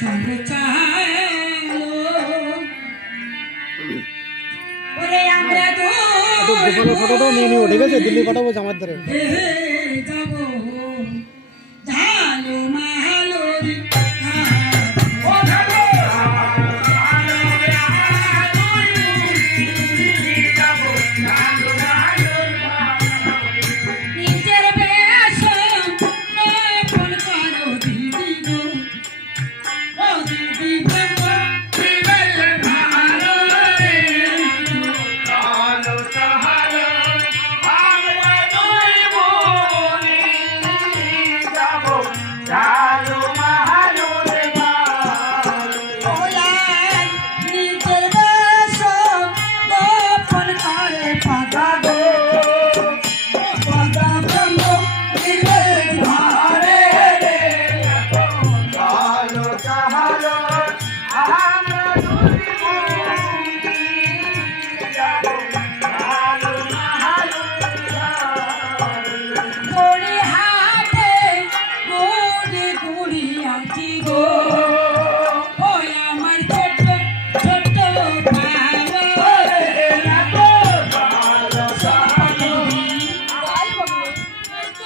চলো চালো ওরে আমরা দুপুরে ফটোটা নিয়ে নিও, ঠিক আছে? দিল্লি পাঠাবো জামাত ধরে। যাবো ঝালো মালো রে নিজের বেশ ফোন করো দিদি গো ও দিদি গো নিজের বেশ ফোন করে পাগা গো পাগা ব্রহ্ম দিলের ধারে রে গড়ি হাতে গড়ি গড়ি আছি গো ওই আমার ছোট ছোট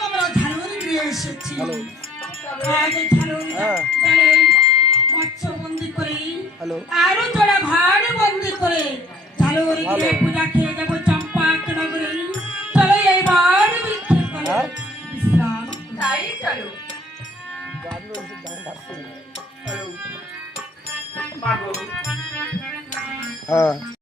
আমরা ঝালুরি দিয়ে এসেছি মৎস্যবন্দি করে হ্যালো, আরো তোরা ঘর বন্দি করে ঝালুরি দিয়ে পূজা খেয়ে যাবো চম্পাক নগরে। চলো এইবার বিশ্রাম তাই চলো। হ্যাঁ।